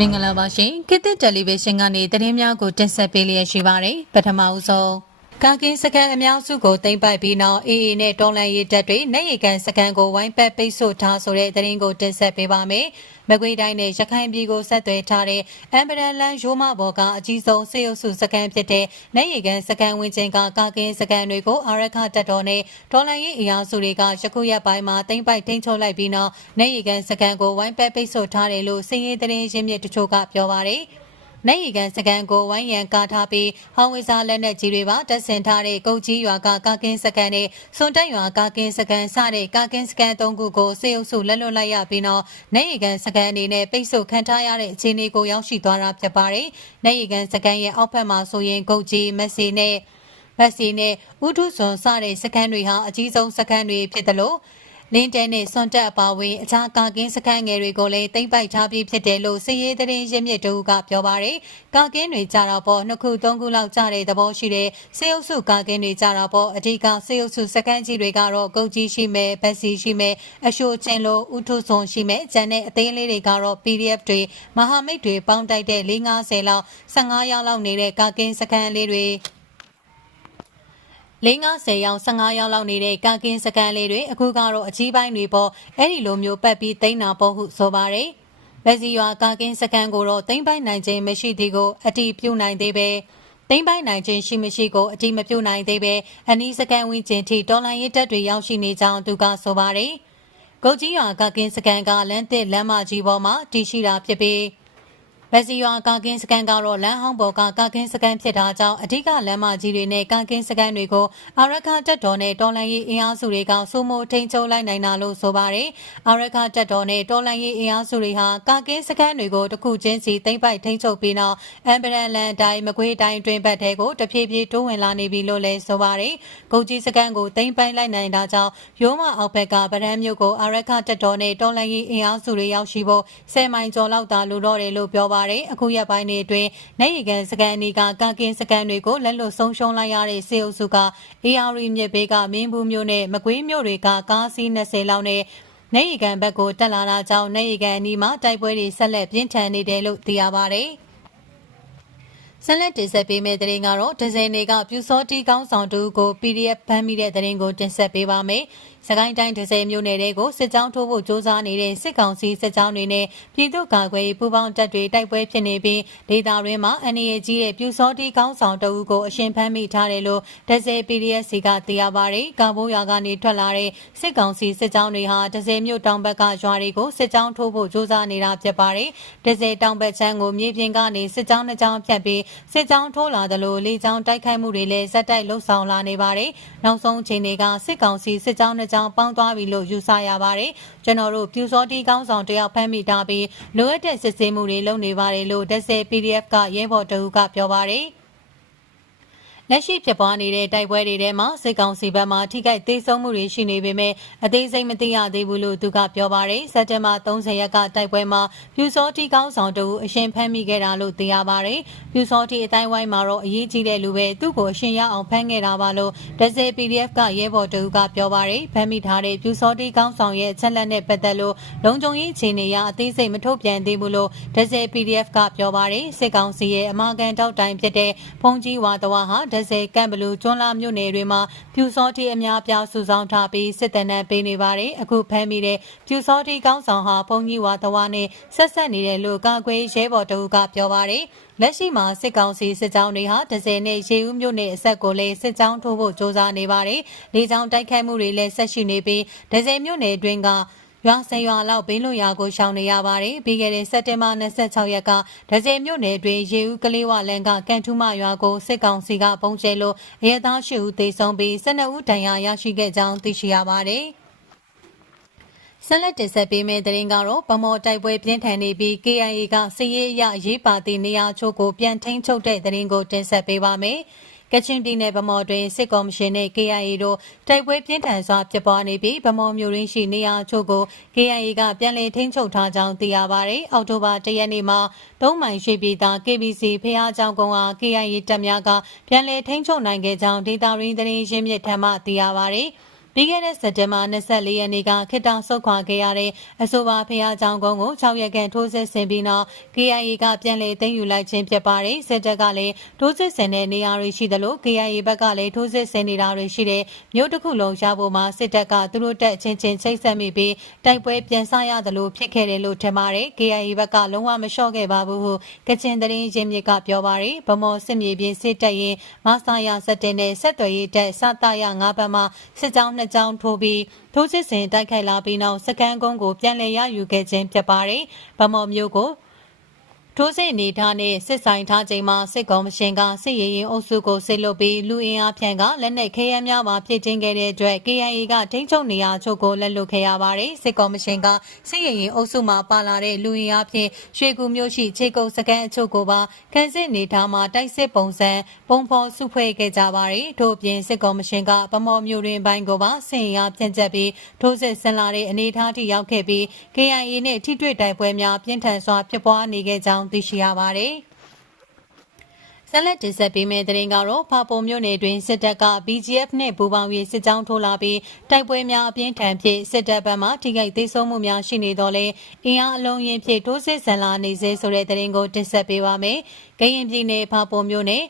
မင်္ဂလာပါရှင်ခေတ်သစ်တယ်လီဗီရှင်းကနေသတင်းများကိုတင်ဆက်ပေးလျက်ရှိပါတယ်ပထမဦးဆုံး ကာကင်းစကန်အများစုကိုတင်ပိုက်ပြီးနောက်အေအေနဲ့တော်လန်ရေးတပ်တွေနေရီကန်စကန်ကိုဝိုင်းပတ်ပိတ်ဆို့ထားဆိုတဲ့သတင်းကိုတင်ဆက်ပေးပါမယ်မကွေးတိုင်းနဲ့ရခိုင်ပြည်ကိုဆက်သွယ်ထားတဲ့အမ်ဘရန်လန်ရိုးမဘော်ကအကြီးဆုံးစေအုပ်စုစကန်ဖြစ်တဲ့နေရီကန်စကန်ဝင်ချင်းကကာကင်းစကန်တွေကိုအာရခတပ်တော်နဲ့တော်လန်ရေးအရာစုတွေကယခုရက်ပိုင်းမှာတင်ပိုက်ထိန်းချုပ်လိုက်ပြီးနောက်နေရီကန်စကန်ကိုဝိုင်းပတ်ပိတ်ဆို့ထားတယ်လို့စည်ရေးသတင်းရင်းမြစ်တချို့ကပြောပါတယ် နိုင်ရီကန်စကန်ကိုဝိုင်းရန်ကာထားပြီးဟောင်းဝီစာလက်နက်ကြီးတွေပါတပ်ဆင်ထားတဲ့ကုတ်ကြီးရွာကကာကင်းစကန်နဲ့စွန်တက်ရွာကာကင်းစကန်စတဲ့ကာကင်းစကန်၃ခုကိုစေအုပ်စုလက်လွတ်လိုက်ရပြီးတော့နိုင်ရီကန်စကန်အနေနဲ့ပိတ်ဆို့ခံထားရတဲ့အခြေအနေကိုရောက်ရှိသွားတာဖြစ်ပါတယ်။နိုင်ရီကန်စကန်ရဲ့အောက်ဘက်မှာဆိုရင်ကုတ်ကြီးမက်ဆီနဲ့မက်ဆီနဲ့ဥထုစွန်စတဲ့စကန်တွေဟာအကြီးဆုံးစကန်တွေဖြစ်တယ်လို့ လင်းတဲနဲ့စွန်တက်အပါဝင်အခြားကာကင်းစခန်းငယ်တွေကိုလည်းတိမ့်ပိုက်ထားပြီးဖြစ်တယ်လို့စည်ရေးသတင်းရင်းမြစ်တို့ကပြောပါရယ်ကာကင်းတွေကြတော့ပေါ့နှစ်ခုသုံးခုလောက်ကြတဲ့သဘောရှိတဲ့စေအုပ်စုကာကင်းတွေကြတော့ပေါ့အဓိကစေအုပ်စုစခန်းကြီးတွေကတော့ကုတ်ကြီးရှိမယ်ဗက်စီရှိမယ်အရှိုချင်းလိုဥထုစွန်ရှိမယ်ကျန်တဲ့အသေးလေးတွေကတော့ PDF တွေမဟာမိတ်တွေပေါင်းတိုက်တဲ့450လောက်15ရောက်လောက်နေတဲ့ကာကင်းစခန်းလေးတွေ 50ရောင်15ရောင်လောက်နေတဲ့ကာကင်းစကန်လေးတွေအခုကတော့အကြီးပိုင်းတွေပေါ့အဲ့ဒီလိုမျိုးပတ်ပြီးတိန်းတာပေါ့ဟုဆိုပါတယ်။လက်စီရွာကာကင်းစကန်ကိုတော့တိန်းပိုင်းနိုင်ခြင်းမရှိသေးကိုအတီးပြုတ်နိုင်သေးပဲတိမ့်ပိုင်းနိုင်ခြင်းရှိမရှိကိုအတိမပြုတ်နိုင်သေးပဲအနီးစကန်ဝင်းကျင်ထိတော်လိုင်းရတက်တွေရောက်ရှိနေကြောင်းသူကဆိုပါတယ်။ကုတ်ကြီးရွာကကင်းစကန်ကလမ်းတစ်လမ်းမကြီးပေါ်မှာတည်ရှိတာဖြစ်ပြီး ဗက်စီရွာကာကင်းစကန်ကတော့လမ်းဟောင်းပေါ်ကကာကင်းစကန်ဖြစ်တာကြောင့်အဓိကလမ်းမကြီးတွေနဲ့ကာကင်းစကန်တွေကိုအာရခတက်တော်နဲ့တော်လန်ရေးအင်အားစုတွေကစိုးမိုးထိန်ချုပ်လိုက်နိုင်တာလို့ဆိုပါတယ်။အာရခတက်တော်နဲ့တော်လန်ရေးအင်အားစုတွေဟာကာကင်းစကန်တွေကိုတစ်ခုချင်းစီသိမ့်ပိုက်ထိန်ချုပ်ပြီးနောက်အမ်ဘရန်လန်တိုင်းမကွေးတိုင်းတွင်ဘက်ထဲကိုတဖြည်းဖြည်းတိုးဝင်လာနေပြီလို့လည်းဆိုပါတယ်။ကုတ်ကြီးစကန်ကိုသိမ့်ပိုက်လိုက်နိုင်တာကြောင့်ရိုးမအောက်ဘက်ကဗရန်မြို့ကိုအာရခတက်တော်နဲ့တော်လန်ရေးအင်အားစုတွေရောက်ရှိဖို့10မိုင်ကျော်လောက်သာလိုတော့တယ်လို့ပြောပါတယ်အခုရက်ပိုင်းတွေအတွင်းနိုင်ရီကန်စကန်အနီးကကာကင်းစကန်တွေကိုလက်လွတ်ဆုံးရှုံးလိုက်ရတဲ့စေအုပ်စုက AR မြစ်ဘေးကမင်းဘူးမျိုးနဲ့မကွေးမျိုးတွေကကားစီး20လောက်နဲ့နေရီကန်ဘက်ကိုတက်လာတာကြောင့်နေရီကန်အနီးမှာတိုက်ပွဲတွေဆက်လက်ပြင်းထန်နေတယ်လို့သိရပါတယ်။ဆက်လက်တင်ဆက်ပေးမယ့်သတင်းကတော့ဒဇယ်နေကပြူစောတီကောင်းဆောင်တူကို PDF ဖမ်းမိတဲ့သတင်းကိုတင်ဆက်ပေးပါမယ်။။စကိုင်းတိုင်းဒဇယ်မြို့နယ်တဲကိုစစ်ကြောင်းထိုးဖို့ကြိုးစားနေတဲ့စစ်ကောင်စီစစ်ကြောင်းတွေနဲ့ပြည်သူ့ကာကွယ်ပူးပေါင်းတပ်တွေတိုက်ပွဲဖြစ်နေပြီးဒေသတွင်းမှာ NAA ကြီးရဲ့ပြူစောတိကောင်းဆောင်တအုပ်ကိုအရှင်ဖမ်းမိထားတယ်လို့ဒဇယ် PDF စီကသိရပါတယ်။ကာဘိုးရွာကနေထွက်လာတဲ့စစ်ကောင်စီစစ်ကြောင်းတွေဟာဒဇယ်မြို့တောင်ဘက်ကရွာတွေကိုစစ်ကြောင်းထိုးဖို့ကြိုးစားနေတာဖြစ်ပါတယ်။ဒဇယ်တောင်ဘက်ချမ်းကိုမြေပြင်ကနေစစ်ကြောင်းနှစ်ကြောင်းဖြတ်ပြီးစစ်ကြောင်းထိုးလာတယ်လို့လေကြောင်းတိုက်ခိုက်မှုတွေလည်းဇက်တိုက်လှုပ်ဆောင်လာနေပါတယ်။နောက်ဆုံးချိန်တွေကစစ်ကောင်စီစစ်ကြောင်းကြောင်းပေါင်းသွားပြီလို့ယူဆရပါတယ်။ကျွန်တော်တို့ပြူစောတီကောင်းဆောင်တယောက်ဖမ်းမိထားပြီးလိုအပ်တဲ့စစ်ဆေးမှုတွေလုပ်နေပါတယ်လို့ဒက်ဆယ် PDF ကရဲဘော်တအူးကပြောပါတယ်။ လက်ရှိဖြစ်ပွားနေတဲ့တိုက်ပွဲတွေထဲမှာစစ်ကောင်စီဘက်မှထိခိုက်သေးဆုံးမှုတွေရှိနေပေမဲ့အသေးစိတ်မသိရသေးဘူးလို့သူကပြောပါတယ်။စက်တင်ဘာ30ရက်ကတိုက်ပွဲမှာပြူစောတီကောင်းဆောင်တို့အရှင်ဖမ်းမိခဲ့တာလို့သိရပါတယ်။ပြူစောတီအတိုင်းဝိုင်းမှာတော့အရေးကြီးတဲ့လူပဲသူ့ကိုအရှင်ရအောင်ဖမ်းခဲ့တာပါလို့ဒဇယ် PDF ကရဲဘော်တို့ကပြောပါတယ်။ဖမ်းမိထားတဲ့ပြူစောတီကောင်းဆောင်ရဲ့ချက်လက်နဲ့ပတ်သက်လို့လုံခြုံရေးအခြေအနေအရအသေးစိတ်မထုတ်ပြန်သေးဘူးလို့ဒဇယ် PDF ကပြောပါတယ်။စစ်ကောင်စီရဲ့အမာကန်တောက်တိုင်ဖြစ်တဲ့ဖုန်ကြီးဝါတဝါဟာဒဇယ်ကမ်ဘလူကျွန်းလာမြို့နယ်တွေမှာပြူစောတိအများပြားစုဆောင်ထားပြီးစစ်တပ်နဲ့ပေးနေပါတယ်အခုဖမ်းမိတဲ့ပြူစောတိကောင်းဆောင်ဟာဘုံကြီးဝါသဝါနဲ့ဆက်ဆက်နေတယ်လို့ကာကွယ်ရဲဘော်တို့ကပြောပါတယ်လက်ရှိမှာစစ်ကောင်စီစစ်ကြောင်းတွေဟာဒဇယ်နဲ့ရေဦးမြို့နယ်အဆက်ကိုလည်းစစ်ကြောင်းထိုးဖို့စ조사နေပါတယ်။လေကြောင်းတိုက်ခိုက်မှုတွေလည်းဆက်ရှိနေပြီးဒဇယ်မြို့နယ်အတွင်းက ရွာဆယ်ရွာလောက်ဘေးလွတ်ရာကိုရှောင်နေရပါတယ်။ပြီးခဲ့တဲ့စက်တင်ဘာ26ရက်ကဒဇယ်မြို့နယ်တွင်ရေဦးကလေးဝလန်ကကန်ထူးမရွာကိုစစ်ကောင်စီကပုံကျဲလို့ရဲသားရှိဦးသေဆုံးပြီး12ဦးဒဏ်ရာရရှိခဲ့ကြောင်းသိရှိရပါတယ်။ဆက်လက်တင်ဆက်ပေးမယ့်သတင်းကတော့ဗမော်တိုက်ပွဲပြင်းထန်နေပြီး KIA ကစစ်ရေးအရရေးပါသည့်နေရာချို့ကိုပြန်ထိန်းချုပ်တဲ့သတင်းကိုတင်ဆက်ပေးပါမယ်။ ကချင်ပြည်နယ်ဗမော်တွင်စစ်ကော်မရှင်နှင့် KIA တို့တိုက်ပွဲပြင်းထန်စွာဖြစ်ပွားနေပြီးဗမော်မြို့ရင်းရှိနေရာချို့ကို KIA ကပြန်လည်ထိန်းချုပ်ထားကြောင်းသိရပါတယ်။အောက်တိုဘာ၁ရက်နေ့မှာသုံးမိုင်ရွှေပြည်သား KBC ဖျားကြောင်ကုန်းအား KIA တပ်များကပြန်လည်ထိန်းချုပ်နိုင်ခဲ့ကြောင်းဒေတာရင်းသတင်းရင်းမြစ်ထံမှသိရပါတယ်။ ပြီးခဲ့တဲ့စက်တင်ဘာ24ရက်နေ့ကခေတ္တဆုတ်ခွာခဲ့ရတဲ့အဆိုပါဖရာကြောင်ကုန်းကို6ရက်ကန်ထိုးစစ်ဆင်ပြီးနောက် KIA ကပြန်လည်သိမ်းယူလိုက်ခြင်းဖြစ်ပါတယ်စစ်တပ်ကလည်းထိုးစစ်ဆင်တဲ့နေရာတွေရှိသလို KIA ဘက်ကလည်းထိုးစစ်ဆင်နေတာတွေရှိတဲ့မြို့တစ်ခုလုံးရဖို့မှာစစ်တပ်ကသူတို့တက်ချင်းချင်းချိတ်ဆက်မိပြီးတိုက်ပွဲပြန်ဆရသလိုဖြစ်ခဲ့တယ်လို့ထင်ပါတယ် KIA ဘက်ကလုံးဝမလျှော့ခဲ့ပါဘူးဟုကချင်တရင်ရင်းမြစ်ကပြောပါတယ်ဗမော်စစ်မြေပြင်စစ်တပ်ရင်မဆာယာစက်တင်နဲ့ဆက်သွယ်ရေးတပ်စတရ9ဘက်မှစစ်ကြောင်း2အကြောင်းထိုးပြီးထိုးစစ်ဆင်တိုက်ခိုက်လာပြီးနောက်စကန်ကုန်းကိုပြန်လည်ရယူခဲ့ခြင်းဖြစ်ပါတယ်။ဗမော်မျိုးကို ထိုးစစ်အနေထားနဲ့စစ်ဆိုင်ထားချိန်မှာစစ်ကောင်မရှင်ကစစ်ရေးရင်အုပ်စုကိုစစ်လုပ်ပြီးလူအင်အားဖြန့်ကလက်နက်ခဲယမ်းများပါပြည်ချင်းခဲ့တဲ့အတွက် KIA ကထိန်းချုပ်နေရာချုပ်ကိုလက်လွတ်ခဲ့ရပါတယ်စစ်ကောင်မရှင်ကစစ်ရေးရင်အုပ်စုမှာပါလာတဲ့လူအင်အားဖြင့်ရွှေကူမျိုးရှိခြေကုပ်စကန်အချုပ်ကိုပါခန်းစစ်နေထားမှာတိုက်စစ်ပုံစံပုံဖော်စုဖွဲ့ခဲ့ကြပါတယ်ထို့အပြင်စစ်ကောင်မရှင်ကဗမော်မျိုးတွင်ဘိုင်းကိုပါဆင်အားဖြန့်ချက်ပြီးထိုးစစ်ဆင်လာတဲ့အနေအထားထိရောက်ခဲ့ပြီး KIA နဲ့ထိတွေ့တိုက်ပွဲများပြင်းထန်စွာဖြစ်ပွားနေခဲ့ကြောင်းသိရှိရပါတယ်။ဆက်လက်တင်ဆက်ပေးမယ့်သတင်းကတော့ဖာပုံမြို့နယ်တွင်စစ်တပ်က BGF နဲ့ပူးပေါင်းပြီးစစ်ကြောင်းထိုးလာပြီးတိုက်ပွဲများအပြင်းထန်ဖြစ်စစ်တပ်ဘက်မှထိခိုက်သေးဆုံးမှုများရှိနေတော့လေအင်အားအလုံးရင်ဖြစ်ထိုးစစ်ဆန်လာနေစေဆိုတဲ့သတင်းကိုတင်ဆက်ပေးပါမယ်။ကရင်ပြည်နယ်ဖာပုံမြို့နယ်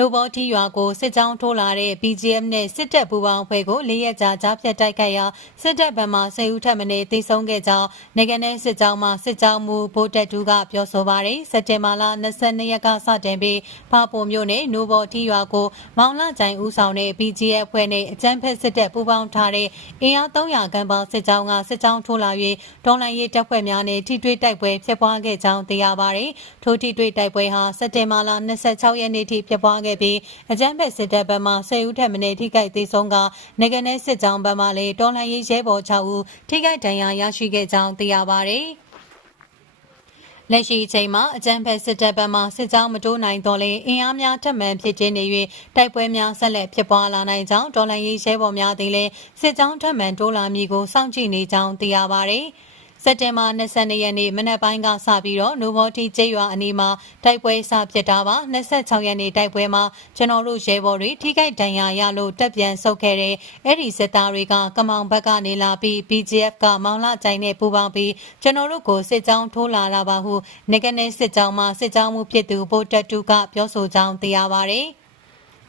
နိုဘောတီရွာကိုစစ်ကြောင်းထိုးလာတဲ့ BGM နဲ့စစ်တပ်ပူးပေါင်းအဖွဲ့ကိုလေးရက်ကြာကြားဖြတ်တိုက်ခိုက်ရာစစ်တပ်ဘက်မှဆယ်ဦးထပ်မံတေဆုံးခဲ့ကြောင်းနိုင်ငံ내စစ်ကြောင်းမှစစ်ကြောင်းမူဗိုလ်တပ်တူကပြောဆိုပါတယ်စက်တင်ဘာလ22ရက်ကစတင်ပြီးဖာပုံမြို့နယ်နိုဘောတီရွာကိုမောင်လာကြိုင်ဦးဆောင်တဲ့ BGF အဖွဲ့နဲ့အကြမ်းဖက်စစ်တပ်ပူးပေါင်းထားတဲ့အင်အား300ခန့်ပေါင်းစစ်ကြောင်းကစစ်ကြောင်းထိုးလာ၍ဒေါ်လာရေးတပ်ဖွဲ့များနဲ့ထိတွေ့တိုက်ပွဲဖြစ်ပွားခဲ့ကြောင်းသိရပါတယ်ထိုထိတွေ့တိုက်ပွဲဟာစက်တင်ဘာလ26ရက်နေ့ထိဖြစ်ပွားခဲ့ပြီးအကြမ်းဖက်စစ်တပ်ဘက်မှ10ဦးထက်မနည်းထိခိုက်သေးဆုံးကနိုင်ငံ내စစ်ကြောင်းဘက်မှလည်းတော်လှန်ရေးရဲဘော်6ဦးထိခိုက်ဒဏ်ရာရရှိခဲ့ကြောင်းသိရပါတယ်။လက်ရှိအချိန်မှာအကြမ်းဖက်စစ်တပ်ဘက်မှစစ်ကြောင်းမတိုးနိုင်တော့လေအင်အားများထပ်မံဖြစ်ခြင်းနေ၍တိုက်ပွဲများဆက်လက်ဖြစ်ပွားလာနိုင်ကြောင်းဒေါ်လာရေးရဲဘော်များသည်လည်းစစ်ကြောင်းထပ်မံတိုးလာမည်ကိုစောင့်ကြည့်နေကြောင်းသိရပါဗျ။ စက်တင်ဘာ22ရက်နေ့မနက်ပိုင်းကစပြီးတော့နိုဘော်တီကျေးရွာအနီးမှာတိုက်ပွဲစဖြစ်တာပါ26ရက်နေ့တိုက်ပွဲမှာကျွန်တော်တို့ရဲဘော်တွေထိခိုက်ဒဏ်ရာရလို့တက်ပြန်ဆုတ်ခဲ့တဲ့အဲ့ဒီစစ်သားတွေကကမောင်ဘက်ကနေလာပြီး BGF ကမောင်လာကြိုင်နဲ့ပူးပေါင်းပြီးကျွန်တော်တို့ကိုစစ်ကြောင်းထိုးလာတာပါဟုနေကနေစစ်ကြောင်းမှစစ်ကြောင်းမှုဖြစ်သူဗိုလ်တပ်တူကပြောဆိုကြောင်းသိရပါတယ်။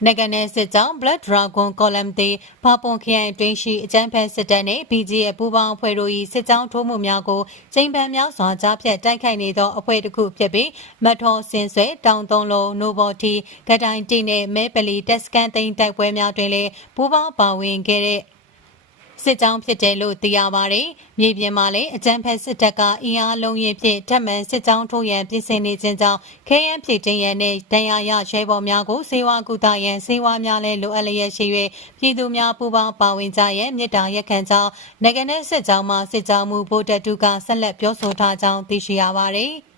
နိုင်ငံ내စစ်ကြောင်း Blood Dragon Column တေဘာပွန်ခရိုင်တွင်းရှိအကြမ်းဖက်စစ်တပ်နှင့် BG ရဲ့ပူးပေါင်းအဖွဲ့တို့၏စစ်ကြောင်းထိုးမှုများကိုချိန်ပန်များစွာကြားဖြတ်တိုက်ခိုက်နေသောအဖွဲ့တစ်ခုဖြစ်ပြီးမထော်စင်ဆွဲတောင်သုံးလုံးနိုဘော်တီဂတိုင်တီနှင့်မဲပလီတက်စကန်သိန်းတိုက်ပွဲများတွင်လည်းပူးပေါင်းပါဝင်ခဲ့တဲ့ စစ်ကြောင်းဖြစ်တယ်လို့သိရပါတယ်။မြေပြင်မှာလည်းအကြမ်းဖက်စစ်တပ်ကအင်အားလုံးရင်ဖြင့်ထပ်မံစစ်ကြောင်းထိုးရန်ပြင်ဆင်နေခြင်းကြောင့်ခဲယမ်းဖြစ်ခြင်းရန်နဲ့တန်ရာရရဲဘော်များကိုစေဝါကူတာရန်စေဝါများလည်းလိုအပ်လျက်ရှိ၍ပြည်သူများပူးပေါင်းပါဝင်ကြရန်မြစ်တာရက်ခံကြောင်းနိုင်ငံ내စစ်ကြောင်းမှစစ်ကြောင်းမှုဗိုလ်တပ်တူကဆက်လက်ပြောဆိုထားကြောင်းသိရှိရပါတယ်။